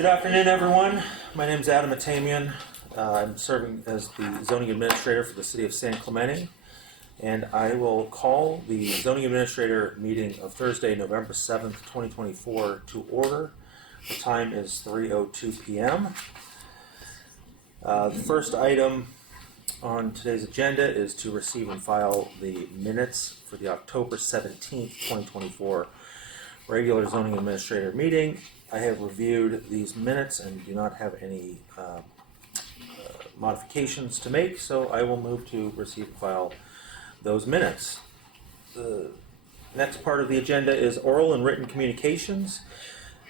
Good afternoon, everyone. My name is Adam Atamian. I'm serving as the zoning administrator for the city of San Clemente, and I will call the zoning administrator meeting of Thursday, November 7th, 2024 to order. The time is 3:02 p.m. The first item on today's agenda is to receive and file the minutes for the October 17th, 2024 regular zoning administrator meeting. I have reviewed these minutes and do not have any modifications to make, so I will move to receive and file those minutes. The next part of the agenda is oral and written communications.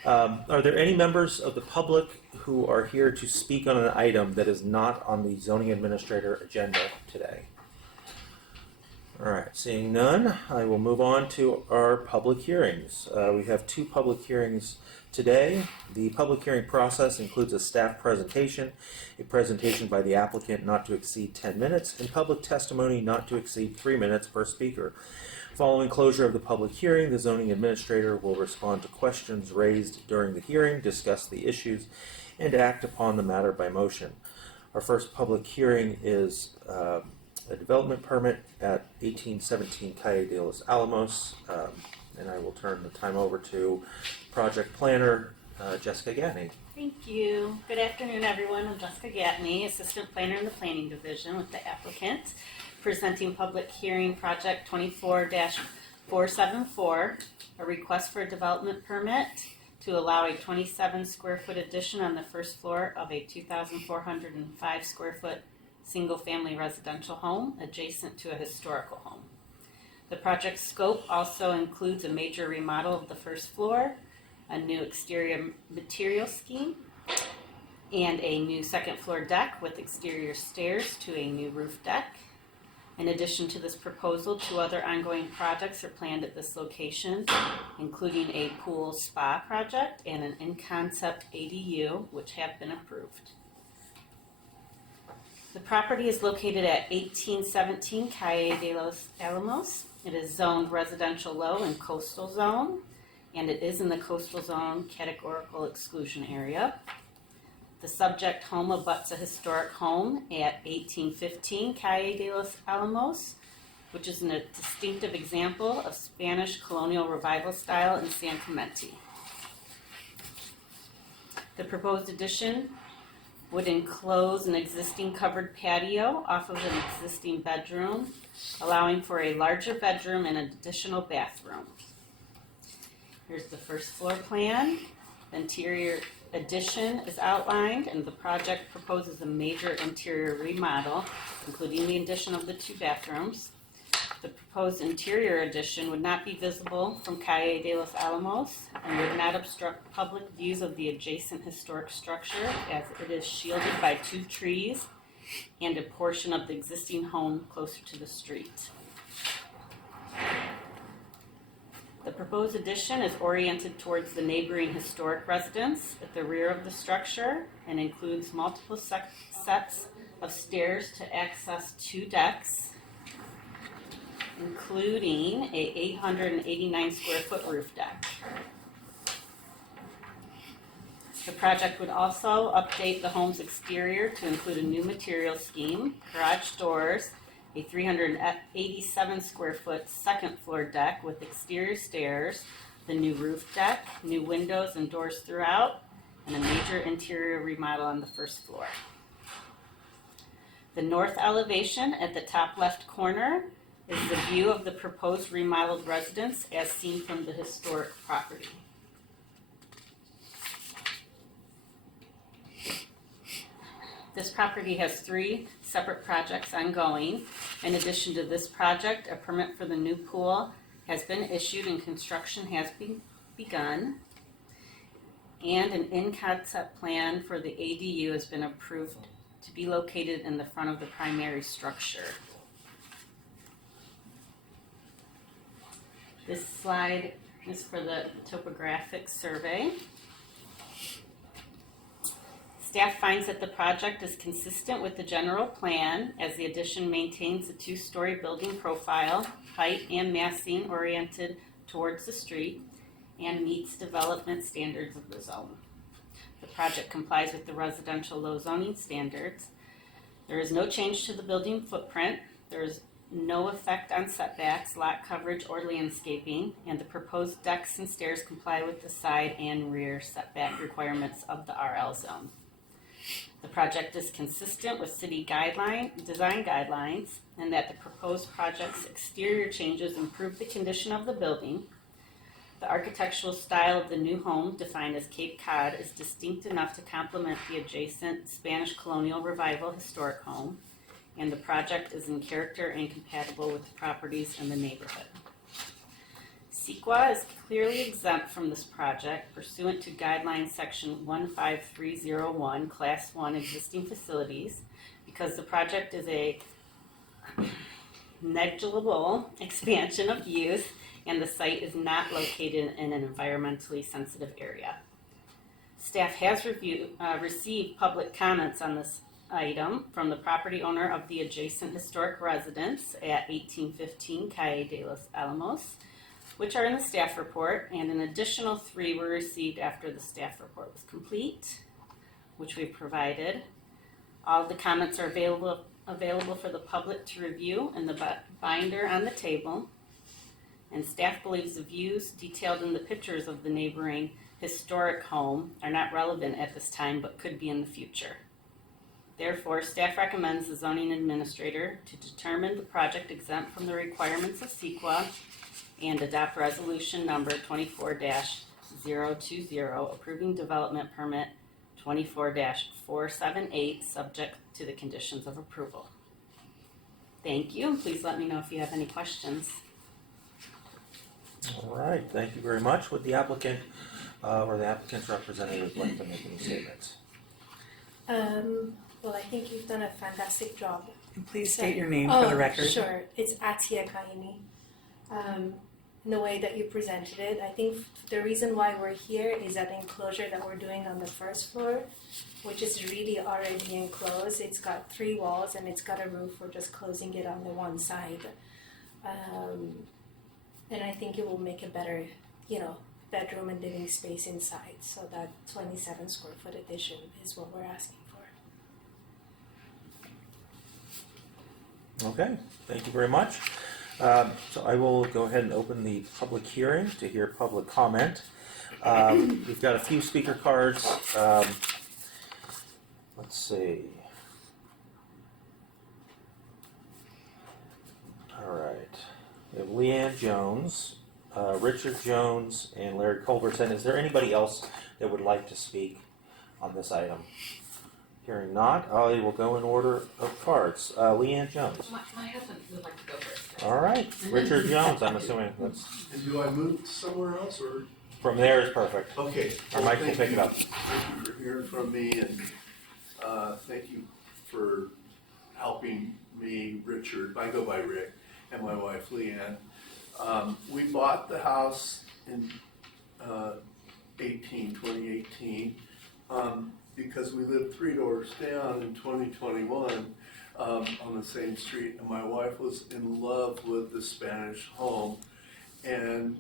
Are there any members of the public who are here to speak on an item that is not on the zoning administrator agenda today? All right, seeing none, I will move on to our public hearings. We have two public hearings today. The public hearing process includes a staff presentation, a presentation by the applicant not to exceed 10 minutes, and public testimony not to exceed 3 minutes per speaker. Following closure of the public hearing, the zoning administrator will respond to questions raised during the hearing, discuss the issues, and act upon the matter by motion. Our first public hearing is a development permit at 1817 Calle de los Alamos, and I will turn the time over to project planner Jessica Gatney. Thank you. Good afternoon, everyone. I'm Jessica Gatney, assistant planner in the planning division with the applicant, presenting public hearing project 24-474, a request for a development permit to allow a 27 square foot addition on the first floor of a 2,405 square foot single-family residential home adjacent to a historical home. The project scope also includes a major remodel of the first floor, a new exterior material scheme, and a new second floor deck with exterior stairs to a new roof deck. In addition to this proposal, two other ongoing projects are planned at this location, including a pool spa project and an in-concept ADU, which have been approved. The property is located at 1817 Calle de los Alamos. It is zoned residential low and coastal zone, and it is in the coastal zone categorical exclusion area. The subject home abuts a historic home at 1815 Calle de los Alamos, which is a distinctive example of Spanish colonial revival style in San Clemente. The proposed addition would enclose an existing covered patio off of an existing bedroom, allowing for a larger bedroom and an additional bathroom. Here's the first floor plan. The interior addition is outlined, and the project proposes a major interior remodel, including the addition of the two bathrooms. The proposed interior addition would not be visible from Calle de los Alamos and would not obstruct public views of the adjacent historic structure, as it is shielded by two trees and a portion of the existing home closer to the street. The proposed addition is oriented towards the neighboring historic residence at the rear of the structure and includes multiple sets of stairs to access two decks, including a 889 square foot roof deck. The project would also update the home's exterior to include a new material scheme, garage doors, a 387 square foot second floor deck with exterior stairs, the new roof deck, new windows and doors throughout, and a major interior remodel on the first floor. The north elevation at the top left corner is the view of the proposed remodeled residence as seen from the historic property. This property has 3 separate projects ongoing. In addition to this project, a permit for the new pool has been issued and construction has been begun. And an in-concept plan for the ADU has been approved to be located in the front of the primary structure. This slide is for the topographic survey. Staff finds that the project is consistent with the general plan as the addition maintains a 2-story building profile, height and massing oriented towards the street, and meets development standards of the zone. The project complies with the residential low zoning standards. There is no change to the building footprint. There is no effect on setbacks, lot coverage, or landscaping, and the proposed decks and stairs comply with the side and rear setback requirements of the RL zone. The project is consistent with city design guidelines, and that the proposed project's exterior changes improve the condition of the building. The architectural style of the new home, defined as Cape Cod, is distinct enough to complement the adjacent Spanish Colonial Revival historic home, and the project is in character and compatible with the properties in the neighborhood. CEQA is clearly exempt from this project pursuant to guideline section 15301, class 1 existing facilities, because the project is a negligible expansion of use and the site is not located in an environmentally sensitive area. Staff has received public comments on this item from the property owner of the adjacent historic residence at 1815 Calle de los Alamos, which are in the staff report, and an additional 3 were received after the staff report was complete, which we've provided. All of the comments are available for the public to review in the binder on the table, and staff believes the views detailed in the pictures of the neighboring historic home are not relevant at this time but could be in the future. Therefore, staff recommends the zoning administrator to determine the project exempt from the requirements of CEQA and adopt resolution number 24-020 approving development permit 24-478 subject to the conditions of approval. Thank you, and please let me know if you have any questions. All right, thank you very much. Would the applicant or the applicant's representative like to make any statements? Well, I think you've done a fantastic job. And please state your name for the record. Sure. It's Atia Kaini. In the way that you presented it, I think the reason why we're here is that enclosure that we're doing on the first floor, which is really already enclosed. It's got 3 walls and it's got a roof. We're just closing it on the one side. And I think it will make a better, bedroom and living space inside. So that 27 square foot addition is what we're asking for. Okay, thank you very much. So I will go ahead and open the public hearing to hear public comment. We've got a few speaker cards. Let's see. All right. We have Leanne Jones, Richard Jones, and Larry Culbertson. Is there anybody else that would like to speak on this item? Hearing not, I will go in order of cards. Leanne Jones. My husband would like to go first. All right. Richard Jones, I'm assuming that's And do I move somewhere else, or? from there is perfect. Okay. Our mic will Thank pick you. it up. Thank you for hearing from me, and thank you for helping me, Richard, I go by Rick, and my wife Leanne. We bought the house in 2018, because we lived 3 doors down in 2021 on the same street, and my wife was in love with the Spanish home, and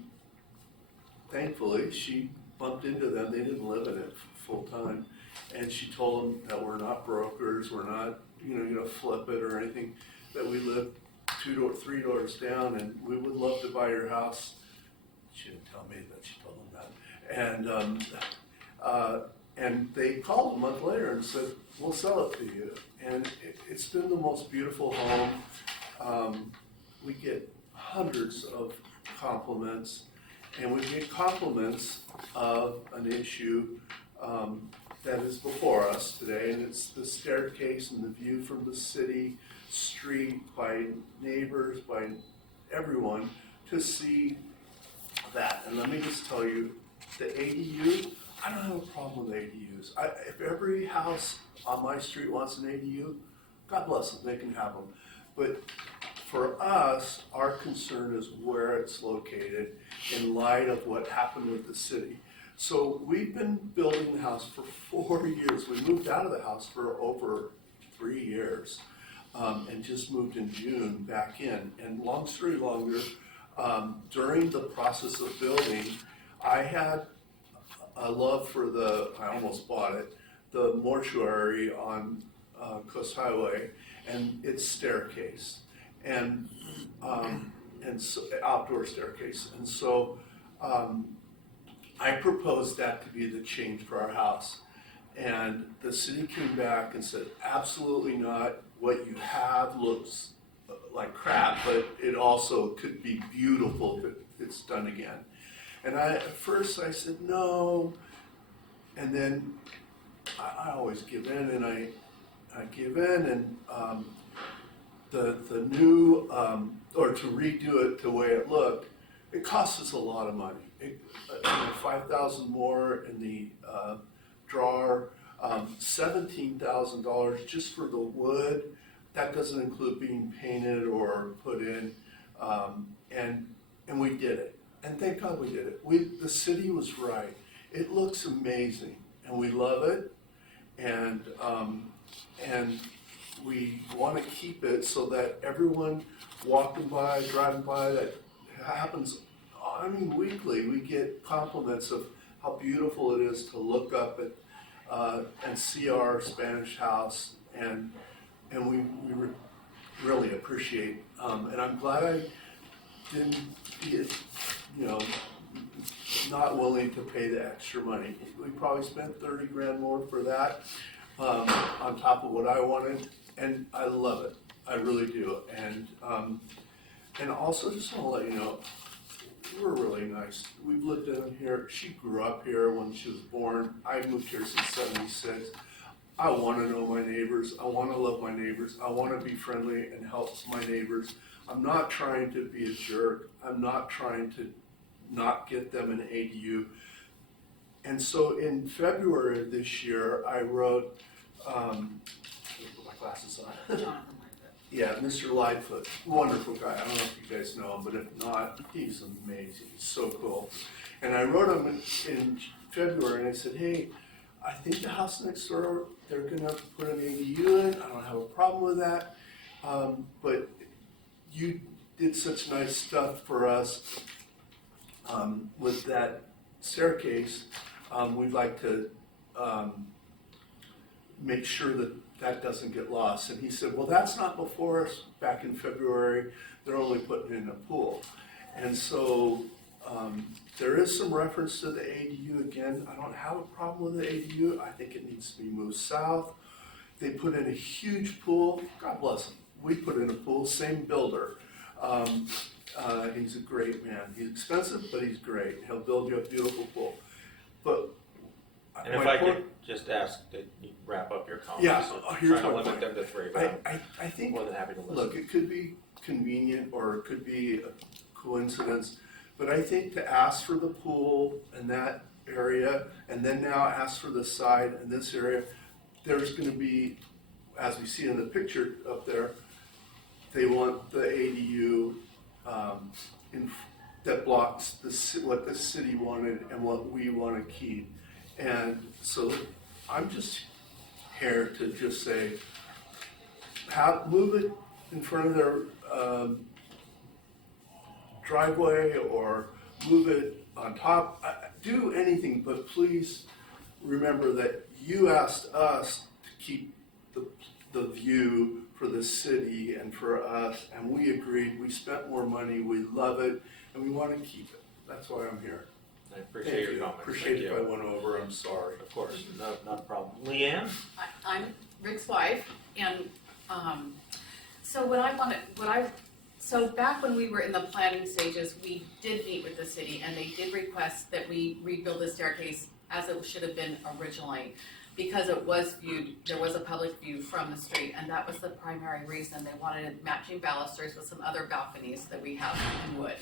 thankfully she bumped into them. They didn't live in it full time, and she told them that we're not brokers, we're not flip it or anything, that we live 3 doors down, and we would love to buy your house. She didn't tell me that, she told them that. And they called a month later and said, we'll sell it to you. And it's been the most beautiful home. We get hundreds of compliments, and we get compliments of an issue that is before us today, and it's the staircase and the view from the city street by neighbors, by everyone, to see that. And let me just tell you, the ADU, I don't have a problem with ADUs. If every house on my street wants an ADU, God bless them, they can have them. But for us, our concern is where it's located in light of what happened with the city. So we've been building the house for 4 years. We moved out of the house for over 3 years, and just moved in June back in. And long story longer, during the process of building, I had a love for I almost bought it, the mortuary on Coast Highway, and its staircase, and so, outdoor staircase. And so I proposed that to be the change for our house. And the city came back and said, absolutely not. What you have looks like crap, but it also could be beautiful if it's done again. And at first I said no, and then I always give in, and I give in, and the new, or to redo it the way it looked, it costs us a lot of money. $5,000 more in the drawer, $17,000 just for the wood. That doesn't include being painted or put in, and we did it. And thank God we did it. The city was right. It looks amazing, and we love it, and we want to keep it so that everyone walking by, driving by, that happens, I mean, weekly. We get compliments of how beautiful it is to look up at and see our Spanish house, and we really appreciate. And I'm glad I didn't get, not willing to pay the extra money. We probably spent 30 grand more for that, on top of what I wanted, and I love it. I really do. And also just want to let you know, we're really nice. We've lived in here. She grew up here when she was born. I moved here since '76. I want to know my neighbors. I want to love my neighbors. I want to be friendly and help my neighbors. I'm not trying to be a jerk. I'm not trying to not get them an ADU. And so in February of this year, I wrote, let me put my glasses on. Jonathan Lightfoot. Yeah, Mr. Lightfoot, wonderful guy. I don't know if you guys know him, but if not, he's amazing. He's so cool. And I wrote him in February, and I said, hey, I think the house next door, they're gonna put an ADU in. I don't have a problem with that. But you did such nice stuff for us with that staircase. We'd like to make sure that that doesn't get lost. And he said, well, that's not before us. Back in February, they're only putting in a pool. And so there is some reference to the ADU again. I don't have a problem with the ADU. I think it needs to be moved south. They put in a huge pool. God bless them. We put in a pool, same builder. He's a great man. He's expensive, but he's great. He'll build you a beautiful pool. But And if I could just ask that you wrap up your comments. Yeah, I'm here's trying to my limit them to 3, but I I'm think, more than happy to listen. look, it could be convenient or it could be a coincidence, but I think to ask for the pool in that area and then now ask for the side in this area, there's going to be, as we see in the picture up there, they want the ADU that blocks what the city wanted and what we want to keep. And so I'm just here to just say, move it in front of their driveway or move it on top. Do anything, but please remember that you asked us to keep the view for the city and for us, and we agreed. We spent more money, we love it, and we want to keep it. That's why I'm here. I appreciate your comments. Appreciate Thank if you. I went over, I'm sorry. Of course, not a problem. Leanne? I'm Rick's wife, and so back when we were in the planning stages, we did meet with the city, and they did request that we rebuild the staircase as it should have been originally, because it was viewed, there was a public view from the street, and that was the primary reason. They wanted matching balusters with some other balconies that we have in wood.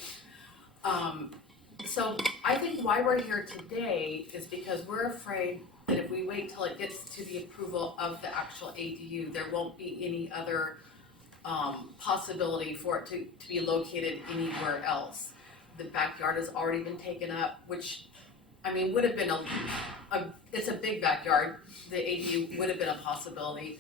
So I think why we're here today is because we're afraid that if we wait till it gets to the approval of the actual ADU, there won't be any other possibility for it to be located anywhere else. The backyard has already been taken up, which, I mean, would have been it's a big backyard. The ADU would have been a possibility,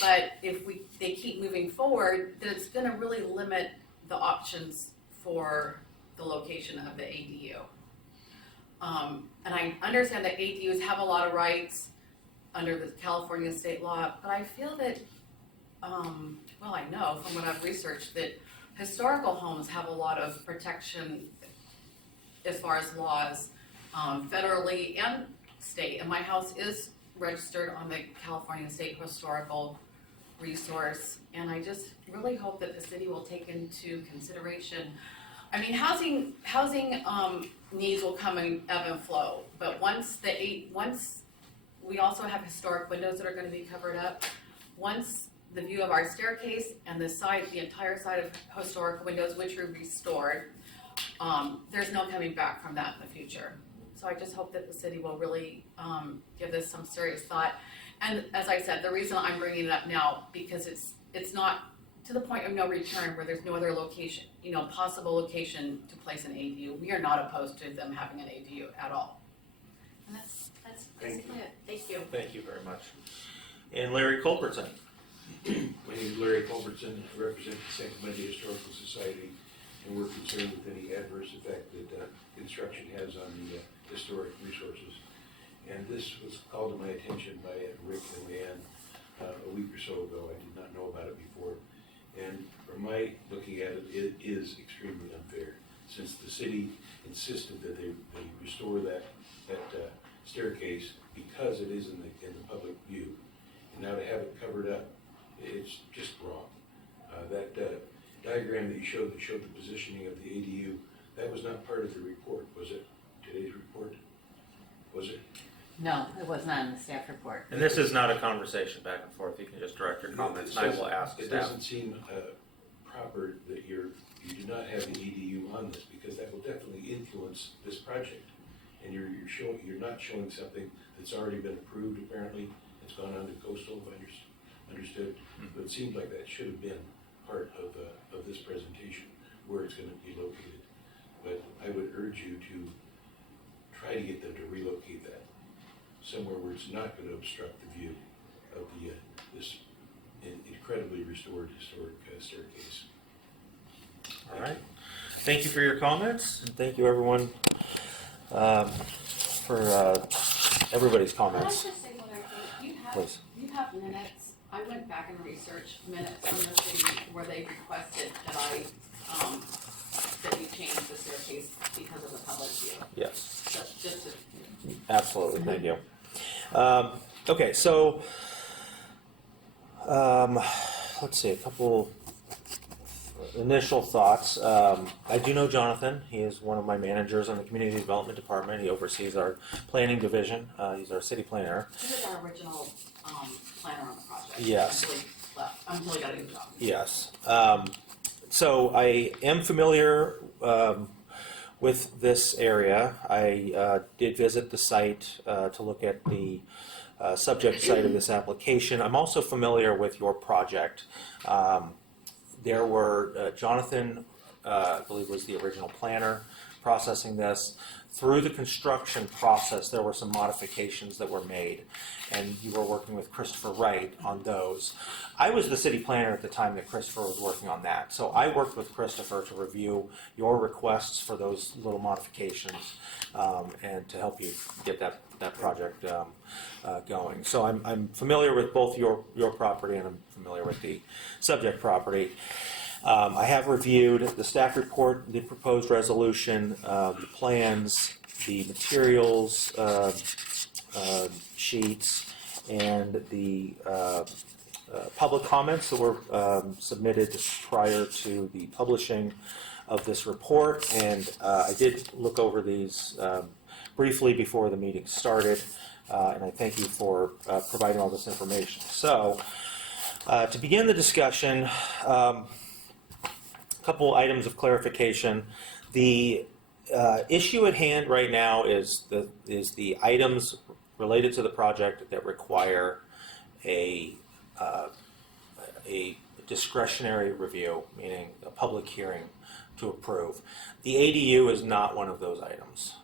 but if they keep moving forward, then it's gonna really limit the options for the location of the ADU. And I understand that ADUs have a lot of rights under the California state law, but I feel that, well, I know from what I've researched that historical homes have a lot of protection as far as laws, federally and state. And my house is registered on the California State Historical Resource, and I just really hope that the city will take into consideration. I mean, housing needs will come and ebb and flow, but once we also have historic windows that are going to be covered up. Once the view of our staircase and the entire side of historic windows, which are restored, there's no coming back from that in the future. So I just hope that the city will really give this some serious thought. And as I said, the reason I'm bringing it up now, because it's not to the point of no return where there's no other location, possible location to place an ADU. We are not opposed to them having an ADU at all. And that's basically it. Thank you. Thank you very much. And Larry Culbertson. My name is Larry Culbertson. I represent the Sacramento Historical Society, and we're concerned with any adverse effect that construction has on the historic resources. And this was called to my attention by Rick and Leanne a week or so ago. I did not know about it before. And from my looking at it, it is extremely unfair, since the city insisted that they restore that staircase because it is in the public view. And now to have it covered up, it's just wrong. That diagram that you showed that showed the positioning of the ADU, that was not part of the report, was it? Today's report? Was it? No, it was not in the staff report. And this is not a conversation back and forth. You can just direct your comments, and I will ask It staff. doesn't seem proper that you do not have the ADU on this, because that will definitely influence this project. And you're not showing something that's already been approved, apparently. It's gone on to coastal, if I understood. But it seems like that should have been part of this presentation, where it's going to be located. But I would urge you to try to get them to relocate that somewhere where it's not going to obstruct the view of this incredibly restored historic staircase. All right. Thank you for your comments, and thank you everyone for everybody's Can I comments. just say one other thing? Please. You have minutes. I went back and researched minutes from the city where they requested that you change the staircase because of the public view. Yes, So just to absolutely. Thank you. Okay, so let's see, a couple initial thoughts. I do know Jonathan. He is one of my managers on the Community Development Department. He oversees our planning division. He's our city planner. He was our original planner on the project. Yes. Until he left, until he got a new job. Yes. So I am familiar with this area. I did visit the site to look at the subject site of this application. I'm also familiar with your project. There were, Jonathan, I believe was the original planner processing this. Through the construction process, there were some modifications that were made, and you were working with Christopher Wright on those. I was the city planner at the time that Christopher was working on that, so I worked with Christopher to review your requests for those little modifications and to help you get that project going. So I'm familiar with both your property, and I'm familiar with the subject property. I have reviewed the staff report, the proposed resolution, the plans, the materials sheets, and the public comments that were submitted prior to the publishing of this report. And I did look over these briefly before the meeting started, and I thank you for providing all this information. So, to begin the discussion, couple items of clarification. The issue at hand right now is the items related to the project that require a discretionary review, meaning a public hearing to approve. The ADU is not one of those items.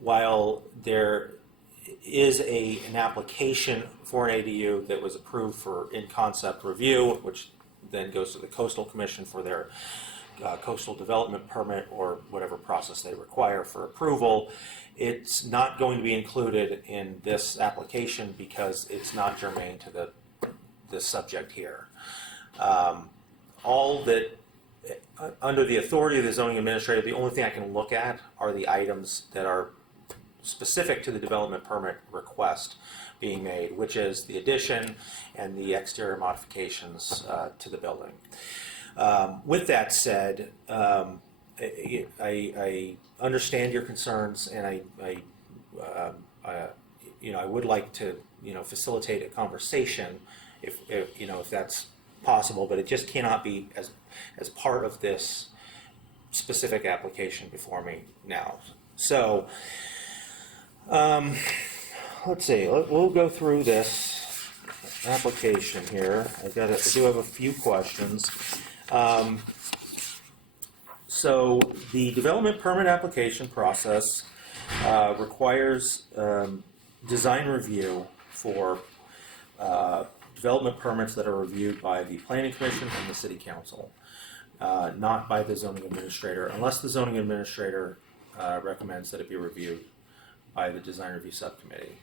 While there is an application for an ADU that was approved for in-concept review, which then goes to the Coastal Commission for their coastal development permit or whatever process they require for approval. It's not going to be included in this application because it's not germane to the subject here. All that, under the authority of the zoning administrator, the only thing I can look at are the items that are specific to the development permit request being made, which is the addition and the exterior modifications to the building. With that said, I understand your concerns, and I would like to facilitate a conversation if that's possible, but it just cannot be as part of this specific application before me now. So let's see. We'll go through this application here. I do have a few questions. So the development permit application process requires design review for development permits that are reviewed by the Planning Commission and the City Council, not by the zoning administrator, unless the zoning administrator recommends that it be reviewed by the design review subcommittee.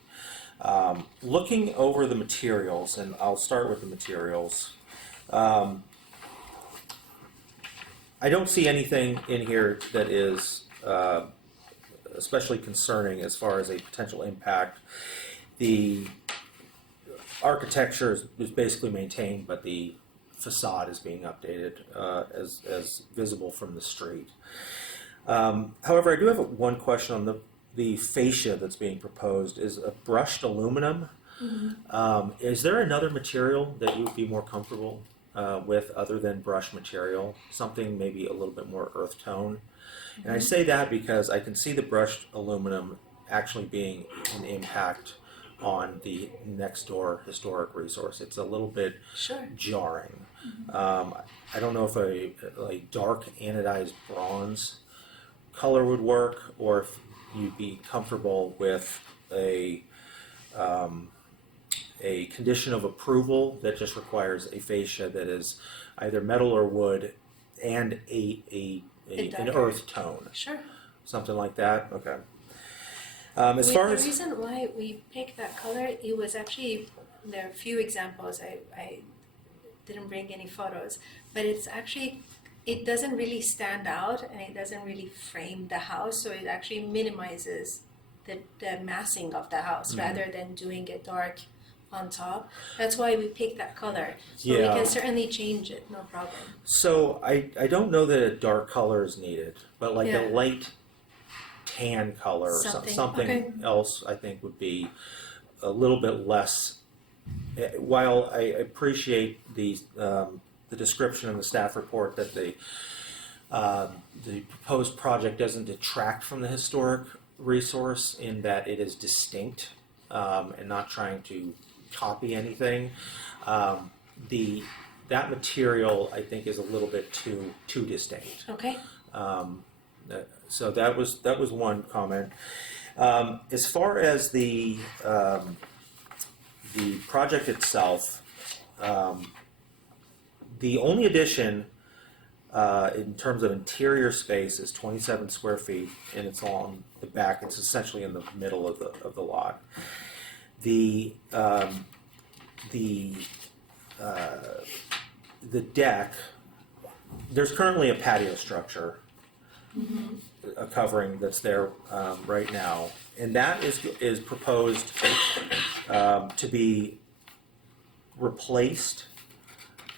Looking over the materials, and I'll start with the materials, I don't see anything in here that is especially concerning as far as a potential impact. The architecture is basically maintained, but the facade is being updated as visible from the street. However, I do have one question on the fascia that's being proposed. Is a brushed aluminum. Is there another material that you would be more comfortable with other than brush material? Something maybe a little bit more earth tone? And I say that because I can see the brushed aluminum actually being an impact on the next door historic resource. It's a little bit jarring. I don't know if a dark anodized bronze color would work, or if you'd be comfortable with a condition of approval that just requires a fascia that is either metal or wood and an earth tone. Sure. Something like that? Okay. The reason why we picked that color, it was actually, there are a few examples, I didn't bring any photos, but it's actually, it doesn't really stand out and it doesn't really frame the house, so it actually minimizes the massing of the house rather than doing it dark on top. That's why we picked that color. So we can certainly change it, no problem. So I don't know that a dark color is needed, but like a light tan color or something else I think would be a little bit less. While I appreciate the description in the staff report that the proposed project doesn't detract from the historic resource in that it is distinct and not trying to copy anything, that material I think is a little bit too distinct. Okay. So that was one comment. As far as the project itself, the only addition in terms of interior space is 27 square feet, and it's on the back. It's essentially in the middle of the lot. The deck. There's currently a patio structure. A covering that's there right now, and that is proposed to be replaced.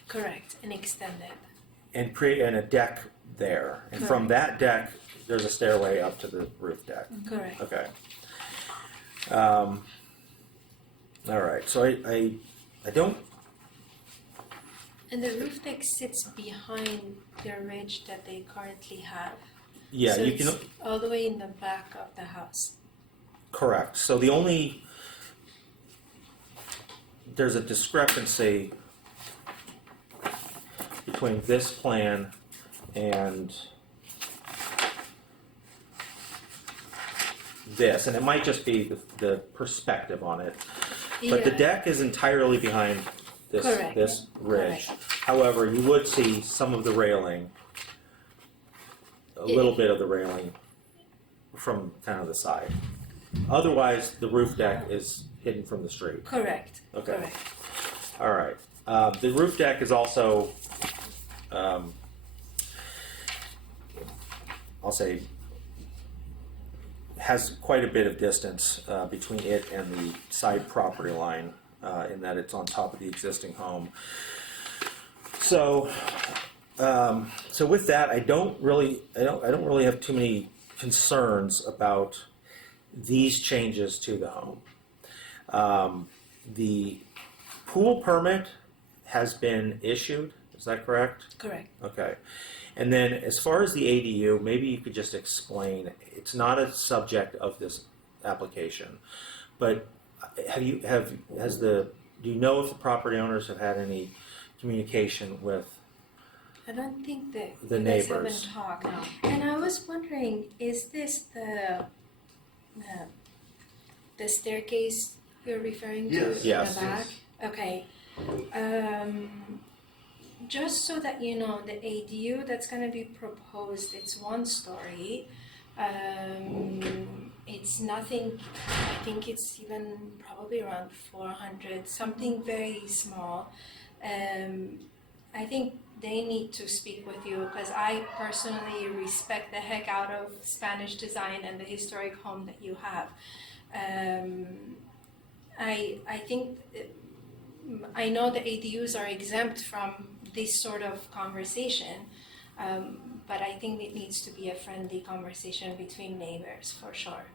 Correct, and extended. And create a deck there, and from that deck, there's a stairway up to the roof deck. Correct. Okay. All right. So I don't. And the roof deck sits behind the ridge that they currently have. Yeah, so you it's can. all the way in the back of the house. Correct. So there's a discrepancy between this plan and this, and it might just be the perspective on it. But the deck is entirely behind this ridge. Correct. However, you would see some of the railing a little bit of the railing from kind of the side. Otherwise, the roof deck is hidden from the street. Correct. Okay. Correct. All right. The roof deck is also, I'll say, has quite a bit of distance between it and the side property line, in that it's on top of the existing home. So, so with that, I don't really have too many concerns about these changes to the home. The pool permit has been issued. Is that correct? Correct. Okay. And then as far as the ADU, maybe you could just explain, it's not a subject of this application, but do you know if the property owners have had any communication with I don't think that the you guys neighbors? haven't talked. And I was wondering, is this the staircase you're referring to Yes. in Yes. the back? Okay. Just so that you know, the ADU that's going to be proposed, it's 1 story. It's nothing, I think it's even probably around 400, something very small. I think they need to speak with you because I personally respect the heck out of Spanish design and the historic home that you have. I think, I know the ADUs are exempt from this sort of conversation, but I think it needs to be a friendly conversation between neighbors for sure.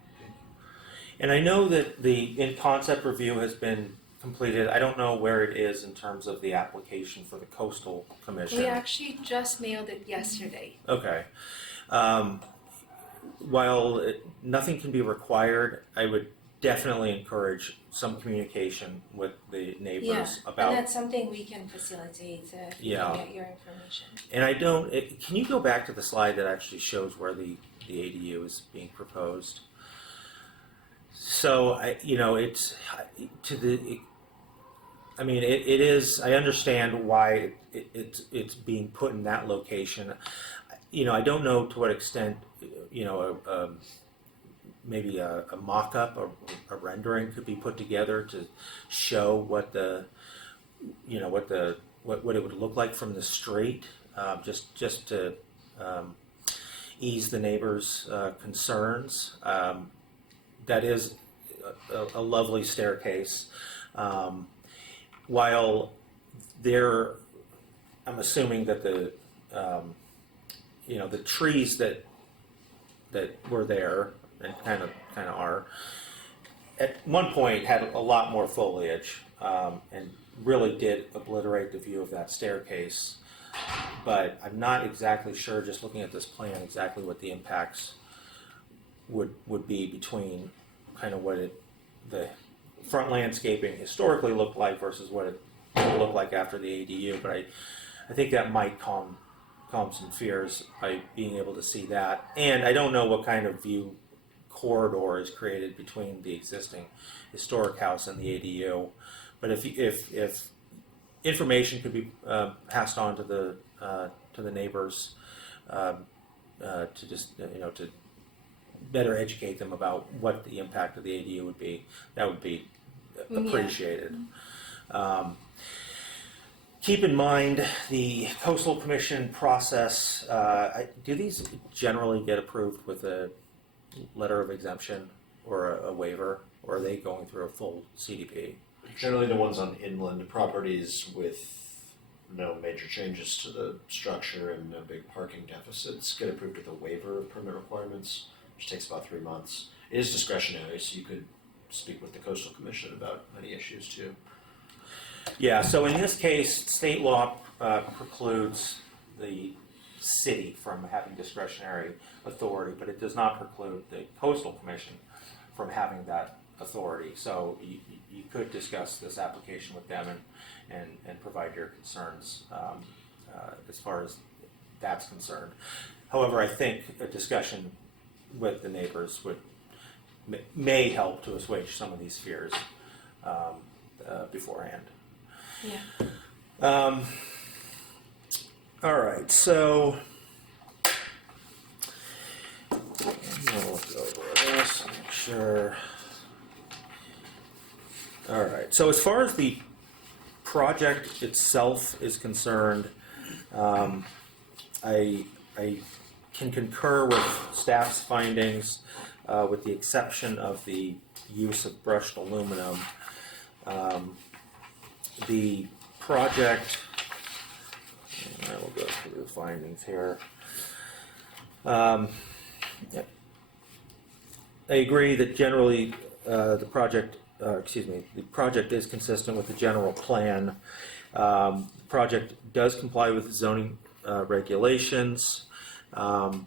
And I know that the in-concept review has been completed. I don't know where it is in terms of the application for the Coastal Commission. We actually just mailed it yesterday. Okay. While nothing can be required, I would definitely encourage some communication with the neighbors Yeah, about. and that's something we can facilitate if you Yeah. can get your information. And I don't. Can you go back to the slide that actually shows where the ADU is being proposed? So it's to the. I mean, it is. I understand why it's being put in that location. I don't know to what extent. Maybe a mock-up or a rendering could be put together to show what what it would look like from the street, just to ease the neighbors' concerns. That is a lovely staircase. While I'm assuming that the trees that were there and kind of are, at one point had a lot more foliage, and really did obliterate the view of that staircase. But I'm not exactly sure, just looking at this plan, exactly what the impacts would be between kind of what the front landscaping historically looked like versus what it will look like after the ADU. But I think that might calm some fears by being able to see that. And I don't know what kind of view corridor is created between the existing historic house and the ADU. But if information could be passed on to the neighbors, to just to better educate them about what the impact of the ADU would be, that would be appreciated. Keep in mind the Coastal Commission process. Do these generally get approved with a letter of exemption or a waiver, or are they going through a full CDP? Generally the ones on inland properties with no major changes to the structure and no big parking deficits get approved with a waiver of permit requirements, which takes about 3 months. It is discretionary, so you could speak with the Coastal Commission about any issues too. Yeah, so in this case, state law precludes the city from having discretionary authority, but it does not preclude the Coastal Commission from having that authority. So you could discuss this application with them and provide your concerns as far as that's concerned. However, I think a discussion with the neighbors may help to assuage some of these fears beforehand. Yeah. All right, so I'll look over this, make sure. All right, so as far as the project itself is concerned, I can concur with staff's findings, with the exception of the use of brushed aluminum. The project, and I will go through the findings here. Yep. I agree that generally the project is consistent with the general plan. The project does comply with zoning regulations. The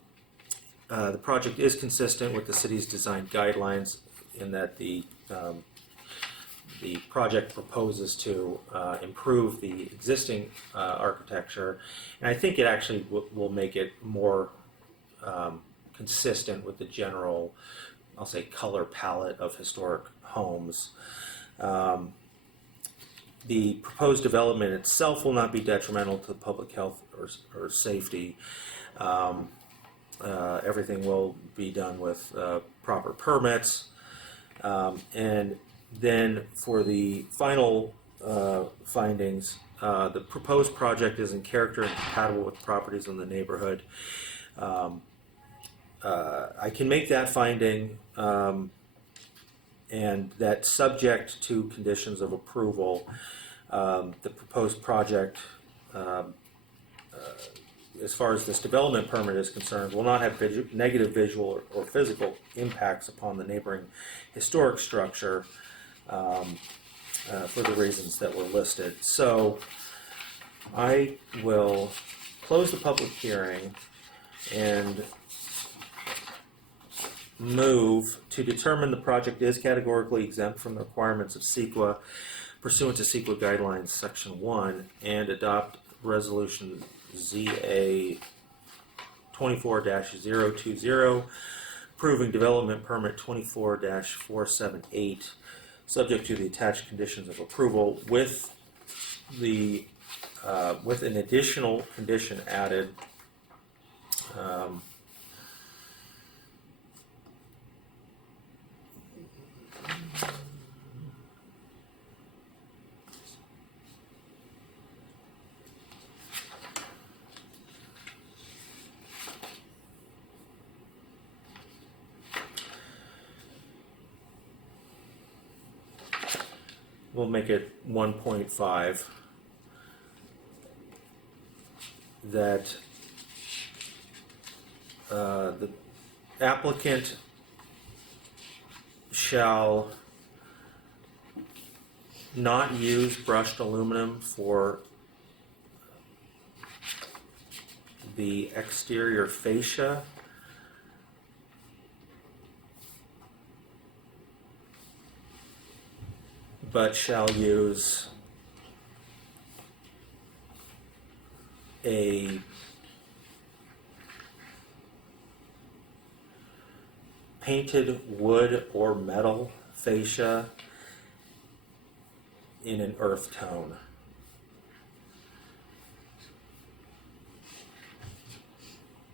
project is consistent with the city's design guidelines in that the project proposes to improve the existing architecture, and I think it actually will make it more consistent with the general, I'll say, color palette of historic homes. The proposed development itself will not be detrimental to public health or safety. Everything will be done with proper permits. And then for the final findings, the proposed project is in character and compatible with properties in the neighborhood. I can make that finding, and that subject to conditions of approval, the proposed project, as far as this development permit is concerned, will not have negative visual or physical impacts upon the neighboring historic structure for the reasons that were listed. So I will close the public hearing and move to determine the project is categorically exempt from the requirements of CEQA pursuant to CEQA Guidelines Section 1 and adopt Resolution ZA 24-020 approving development permit 24-478 subject to the attached conditions of approval with the with an additional condition added. We'll make it 1.5, that the applicant shall not use brushed aluminum for the exterior fascia, but shall use a painted wood or metal fascia in an earth tone.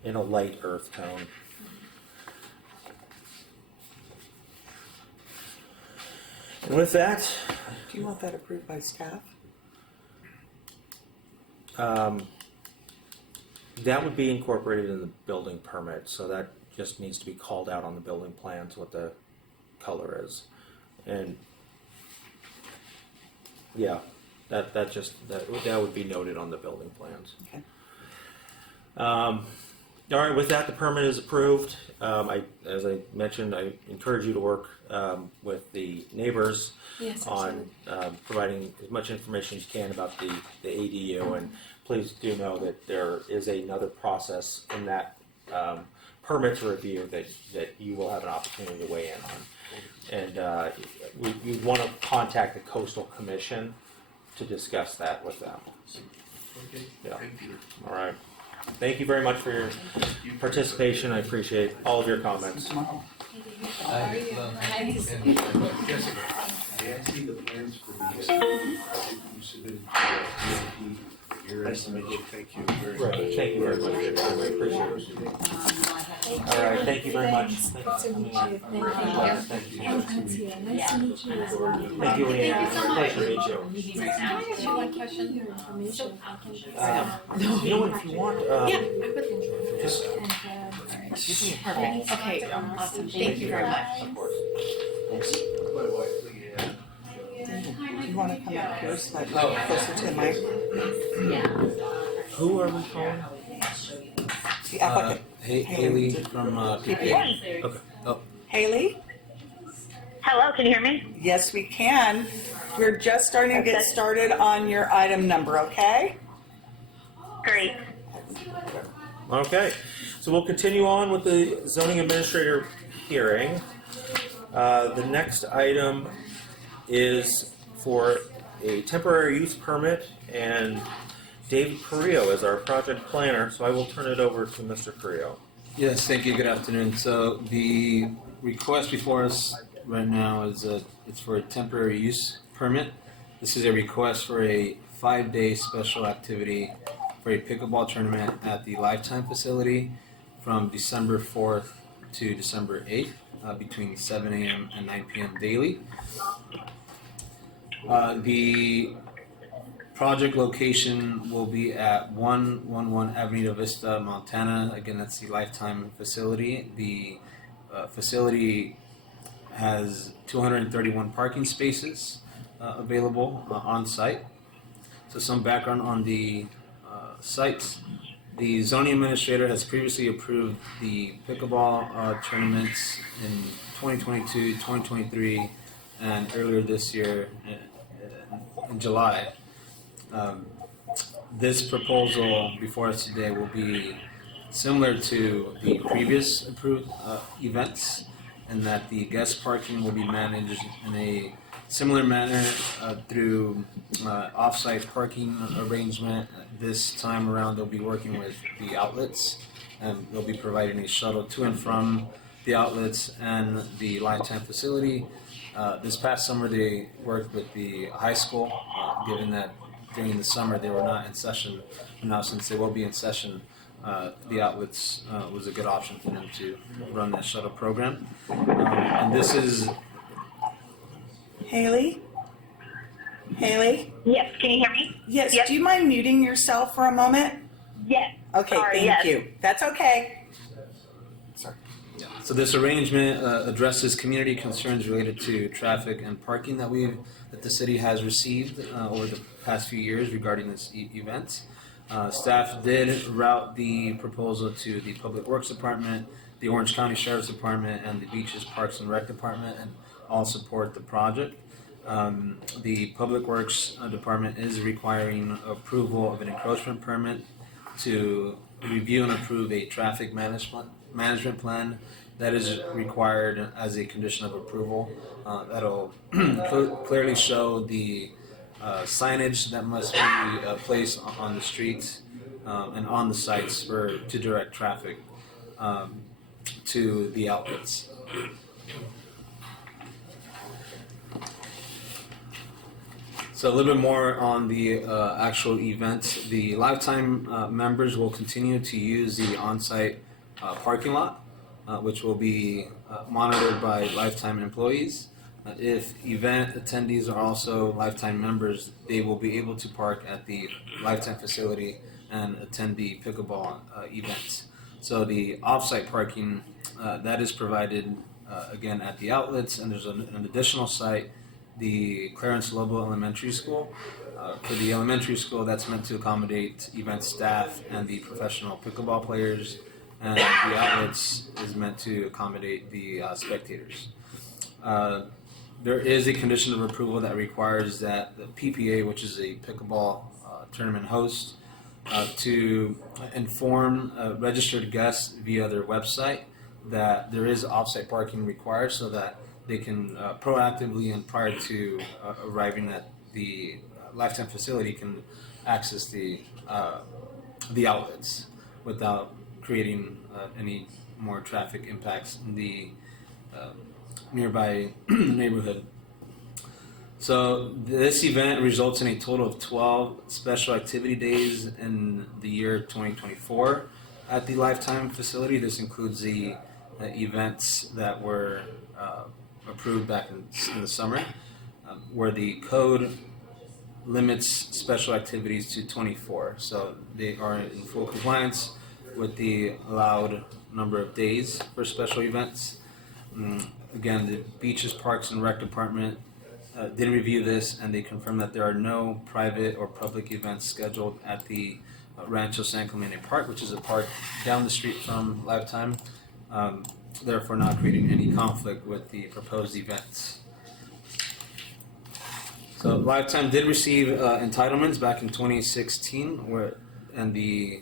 In a light earth tone. And with that, Do you want that approved by staff? that would be incorporated in the building permit, so that just needs to be called out on the building plans what the color is. And yeah, that would be noted on the building plans. Okay. All right, with that, the permit is approved. As I mentioned, I encourage you to work with the neighbors Yes, on providing as much information as you can about the ADU, and please do know that there is another process in that permits review that you will have an opportunity to weigh in on. And we want to contact the Coastal Commission to discuss that with them. Okay, Yeah. thank you. All right. Thank you very much for your participation. I appreciate all of your comments. Tomorrow. Jessica, may I see the plans for the project you submitted to the DOT? Nice to meet you. Thank you very Right. much. Thank you very much. I appreciate it. All right, thank you very much. Thank Nice to meet you. you. Thank you. I'm Antia. Nice to meet you as well. Thank you, Leanne. Thank you so much. Pleasure to meet you. Meeting right now. Can I ask you one question? Your information. I can You know what, if you want, Yeah, I would. just and give me a call. Perfect, okay, Yeah. awesome, thank you very much. Of course. Thanks. My wife, Leanne. Do you want to come up here so that you're closer to the mic? Who are we calling? The applicant. Haley from PPA. Okay. Oh, Haley? Hello, can you hear me? Yes, we can. We're just starting to get started on your item number, okay? Great. Okay, so we'll continue on with the zoning administrator hearing. The next item is for a temporary use permit, and David Carrillo is our project planner, so I will turn it over to Mr. Carrillo. yes, thank you. Good afternoon. So the request before us right now is it's for a temporary use permit. This is a request for a 5-day special activity for a pickleball tournament at the Lifetime facility from December 4th to December 8th between 7 a.m. and 9 p.m. daily. The project location will be at 111 Avenida Vista, Montana. Again, that's the Lifetime facility. The facility has 231 parking spaces available on site. So some background on the sites. The zoning administrator has previously approved the pickleball tournaments in 2022, 2023, and earlier this year in July. This proposal before us today will be similar to the previous approved events, in that the guest parking will be managed in a similar manner through off-site parking arrangement. This time around, they'll be working with the outlets, and they'll be providing a shuttle to and from the outlets and the Lifetime facility. This past summer, they worked with the high school, given that during the summer they were not in session. Now, since they will be in session, the outlets was a good option for them to run that shuttle program. And this is Haley? Haley? Yes, can you hear me? Yes, Yes. do you mind muting yourself for a moment? Yes. Okay, Sorry, thank yes. you. That's okay. So this arrangement addresses community concerns related to traffic and parking that the city has received over the past few years regarding this event. Staff did route the proposal to the Public Works Department, the Orange County Sheriff's Department, and the Beaches Parks and Rec Department, and all support the project. The Public Works Department is requiring approval of an encroachment permit to review and approve a traffic management plan that is required as a condition of approval. That'll clearly show the signage that must be placed on the streets and on the sites to direct traffic to the outlets. So a little bit more on the actual event. The Lifetime members will continue to use the on-site parking lot, which will be monitored by Lifetime employees. If event attendees are also Lifetime members, they will be able to park at the Lifetime facility and attend the pickleball events. So the off-site parking that is provided again at the outlets, and there's an additional site, the Clarence Lobo Elementary School. For the elementary school, that's meant to accommodate event staff and the professional pickleball players, and the outlets is meant to accommodate the spectators. There is a condition of approval that requires that the PPA, which is a pickleball tournament host, to inform registered guests via their website that there is off-site parking required, so that they can proactively and prior to arriving at the Lifetime facility can access the outlets without creating any more traffic impacts in the nearby neighborhood. So this event results in a total of 12 special activity days in the year 2024. at the Lifetime facility. This includes the events that were approved back in the summer, where the code limits special activities to 24. So they are in full compliance with the allowed number of days for special events. Again, the Beaches, Parks, and Rec Department did review this, and they confirmed that there are no private or public events scheduled at the Rancho San Clemente Park, which is a park down the street from Lifetime, therefore not creating any conflict with the proposed events. So Lifetime did receive entitlements back in 2016, and the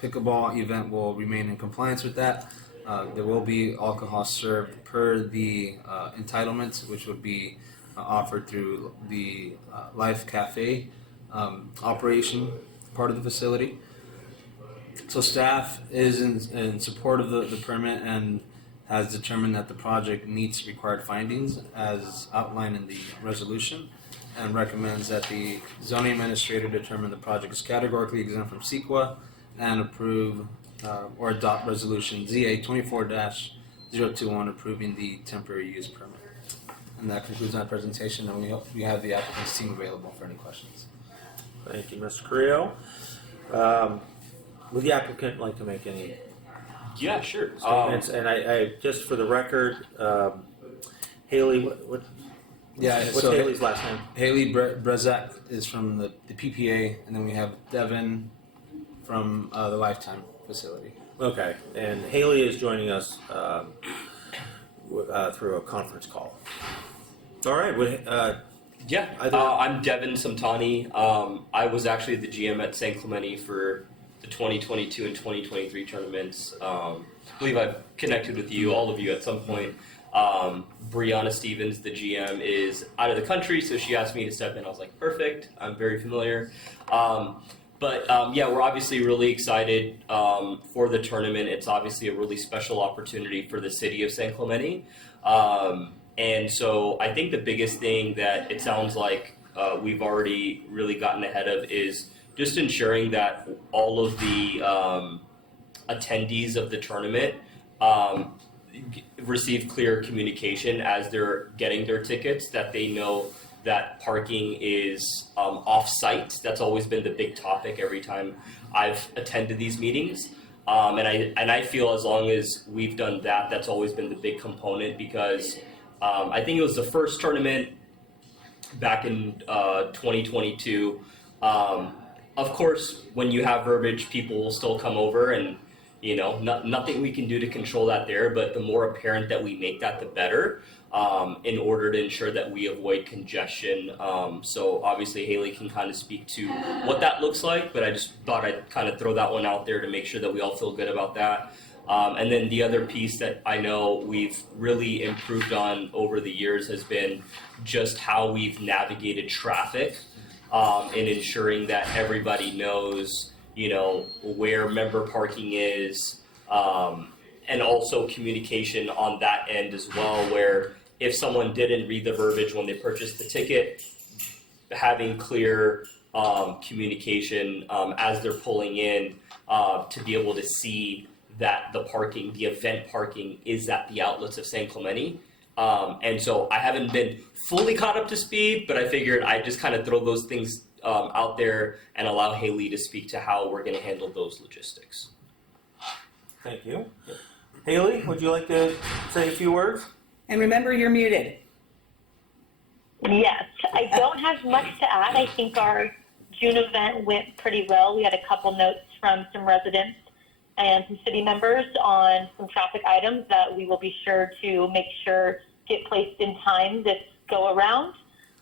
pickleball event will remain in compliance with that. There will be alcohol served per the entitlements, which would be offered through the Life Cafe operation part of the facility. So staff is in support of the permit and has determined that the project meets required findings as outlined in the resolution, and recommends that the zoning administrator determine the project is categorically exempt from CEQA and approve or adopt resolution ZA 24-021 approving the temporary use permit. And that concludes my presentation, and we have the applicant's team available for any questions. Thank you, Mr. Carrillo. Would the applicant like to make any Yeah, sure. statements? And I just for the record, Haley, what's So Haley's last name? Haley Brezak is from the PPA, and then we have Devin from the Lifetime facility. Okay, and Haley is joining us through a conference call. All right. Yeah, Either- I'm Devin Samtani. I was actually the GM at San Clemente for the 2022 and 2023 tournaments. I believe I've connected with you, all of you, at some point. Brianna Stevens, the GM, is out of the country, so she asked me to step in. I was like, perfect. I'm very familiar. Yeah, we're obviously really excited for the tournament. It's obviously a really special opportunity for the city of San Clemente. And so I think the biggest thing that it sounds like we've already really gotten ahead of is just ensuring that all of the attendees of the tournament receive clear communication as they're getting their tickets, that they know that parking is off-site. That's always been the big topic every time I've attended these meetings. And I feel as long as we've done that, that's always been the big component, because I think it was the first tournament back in 2022. Of course, when you have verbiage, people will still come over, and nothing we can do to control that there, but the more apparent that we make that, the better, in order to ensure that we avoid congestion. So obviously Haley can kind of speak to what that looks like, but I just thought I'd kind of throw that one out there to make sure that we all feel good about that. And then the other piece that I know we've really improved on over the years has been just how we've navigated traffic, in ensuring that everybody knows where member parking is, and also communication on that end as well, where if someone didn't read the verbiage when they purchased the ticket, having clear communication as they're pulling in, to be able to see that the event parking is at the outlets of San Clemente. And so I haven't been fully caught up to speed, but I figured I'd just kind of throw those things out there and allow Haley to speak to how we're going to handle those logistics. Thank you. Haley, would you like to say a few words? And remember, you're muted. Yes, I don't have much to add. I think our June event went pretty well. We had a couple notes from some residents and some city members on some traffic items that we will be sure to get placed in time this go around.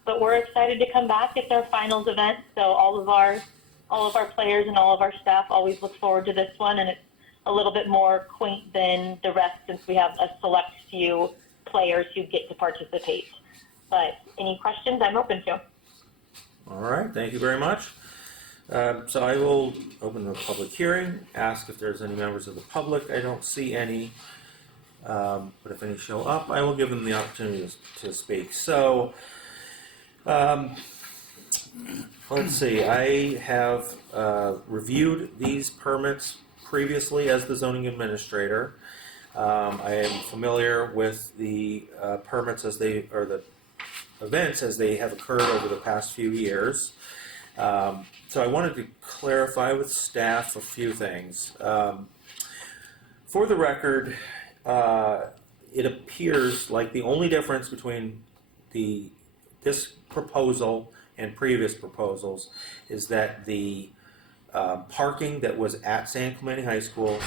But we're excited to come back. It's our finals event, so all of our players and all of our staff always look forward to this one, and it's a little bit more quaint than the rest since we have a select few players who get to participate. But any questions, I'm open to. All right, thank you very much. So I will open the public hearing, ask if there's any members of the public. I don't see any, but if any show up, I will give them the opportunity to speak. So let's see, I have reviewed these permits previously as the zoning administrator. I am familiar with the permits or the events as they have occurred over the past few years. So I wanted to clarify with staff a few things. For the record, it appears like the only difference between this proposal and previous proposals is that the parking that was at San Clemente High School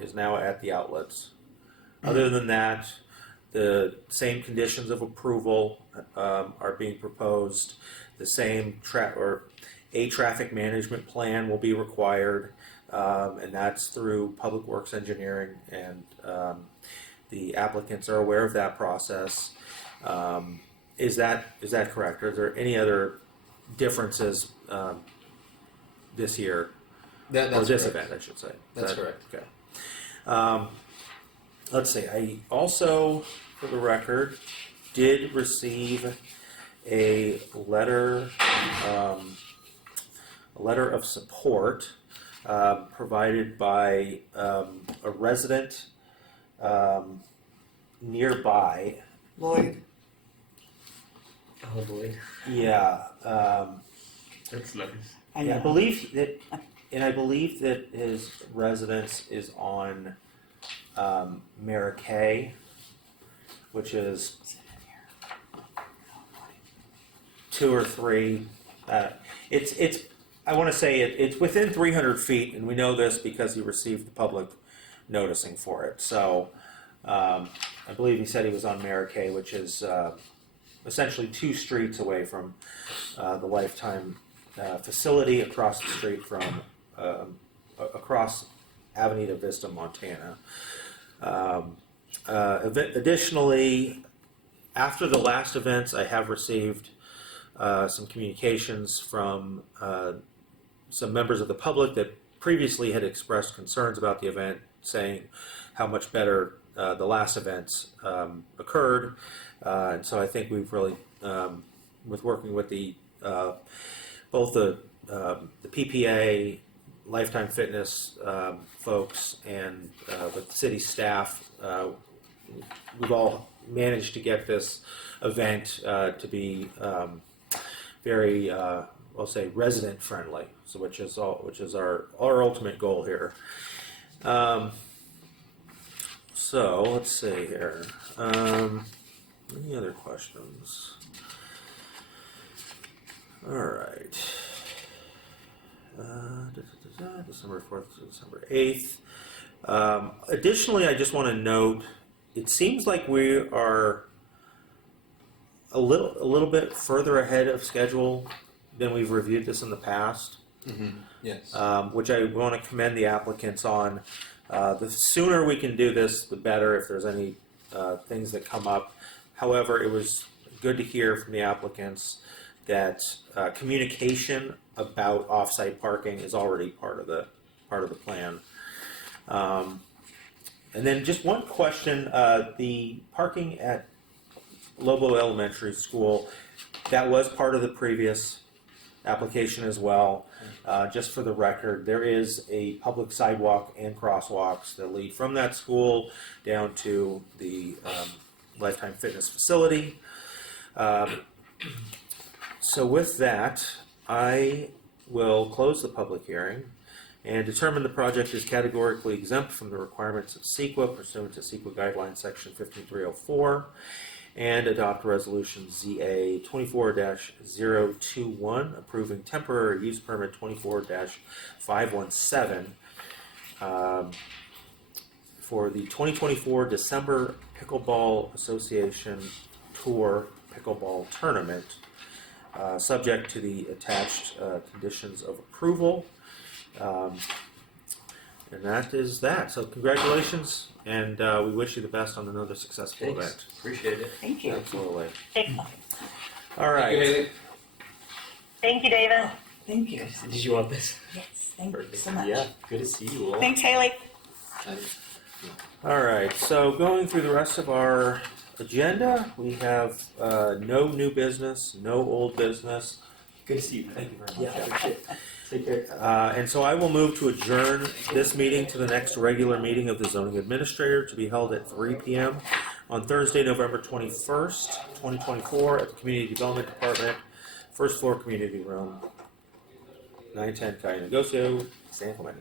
is now at the outlets. Other than that, the same conditions of approval are being proposed. The same traffic management plan will be required, and that's through Public Works Engineering, and the applicants are aware of that process. Is that correct? Are there any other differences this year? That's or this correct. event, I should say. That's correct. Okay. Let's see. I also, for the record, did receive a letter of support provided by a resident nearby. Lloyd. Oh boy. Yeah. That's nice. I Yeah, know. I believe that his residence is on Maracay, which is 2 or 3. It's. I want to say it's within 300 feet, and we know this because he received the public noticing for it. So I believe he said he was on Maracay, which is essentially 2 streets away from the Lifetime facility, across the street from across Avenida Vista, Montana. Additionally, after the last events, I have received some communications from some members of the public that previously had expressed concerns about the event, saying how much better the last events occurred. And so I think we've really, with working with both the PPA, Lifetime Fitness folks, and with city staff, we've all managed to get this event to be very, I'll say, resident friendly. So which is our ultimate goal here. So let's see here. Any other questions? All right. December 4th to December 8th. Additionally, I just want to note, it seems like we are a little bit further ahead of schedule than we've reviewed this in the past. Mm-hmm. Yes. Which I want to commend the applicants on. The sooner we can do this, the better, if there's any things that come up. However, it was good to hear from the applicants that communication about off-site parking is already part of the plan. And then just one question: the parking at Lobo Elementary School, that was part of the previous application as well. Just for the record, there is a public sidewalk and crosswalks that lead from that school down to the Lifetime Fitness facility. So with that, I will close the public hearing and determine the project is categorically exempt from the requirements of CEQA pursuant to CEQA Guidelines Section 15304, and adopt Resolution ZA 24-021 approving temporary use permit 24-517 for the 2024 December Pickleball Association Tour Pickleball Tournament, subject to the attached conditions of approval. And that is that. So congratulations, and we wish you the best on another successful Thanks. event. Appreciate it. Thank you. Absolutely. Thank All right. thank you, David. Thank you. Did you want this? Yes, thank you Perfect. so much. Yeah. Good to see you all. Thanks, Haley. All right. So going through the rest of our agenda, we have no new business, no old business, Good to see you. Thank you very Yeah, much. appreciate it. Take care. And so I will move to adjourn this meeting to the next regular meeting of the zoning administrator to be held at 3 p.m. on Thursday, November 21st, 2024 at the Community Development Department, first floor community room, 910 Calle Negocio, San Clemente.